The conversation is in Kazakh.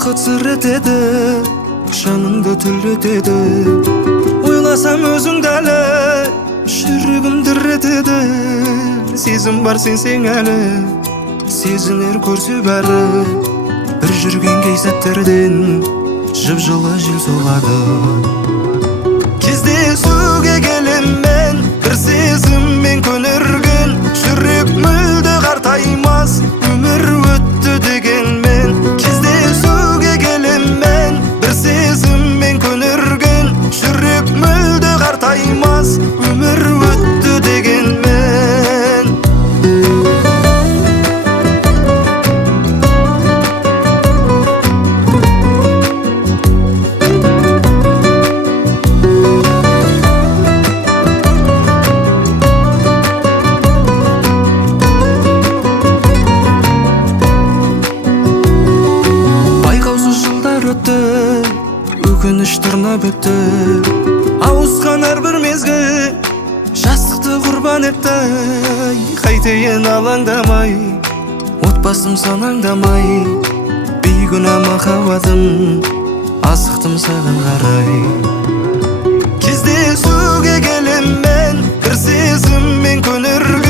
Бақыт сыр етеді, жаныңды түрлетеді. Ойласам өзіңді әлі, жүрегім дір етеді. Сезім бар сенсең әлі, сезінер көрсе бәрі. Бір жүрген кей сәттерден жып-жылы жел соғады. Кездесуге келем мен, бір сезіммен көнерген. Жүрек мүлде қартаймас, өмір өтті дегенмен. Кездесуге келем мен, бір сезіммен көнерген. Жүрек мүлде қартаймас, өмір өтті дегенмен. Өкініш тырнап өтті, ауысқан әрбір мезгіл жастықты құрбан етті. Қайтейін алаңдамай, отбасым санаңдамай. Бейгүнә махаббатым, асықтым саған қарай. Кездесуге келем мен, бір сезіммен көнерген.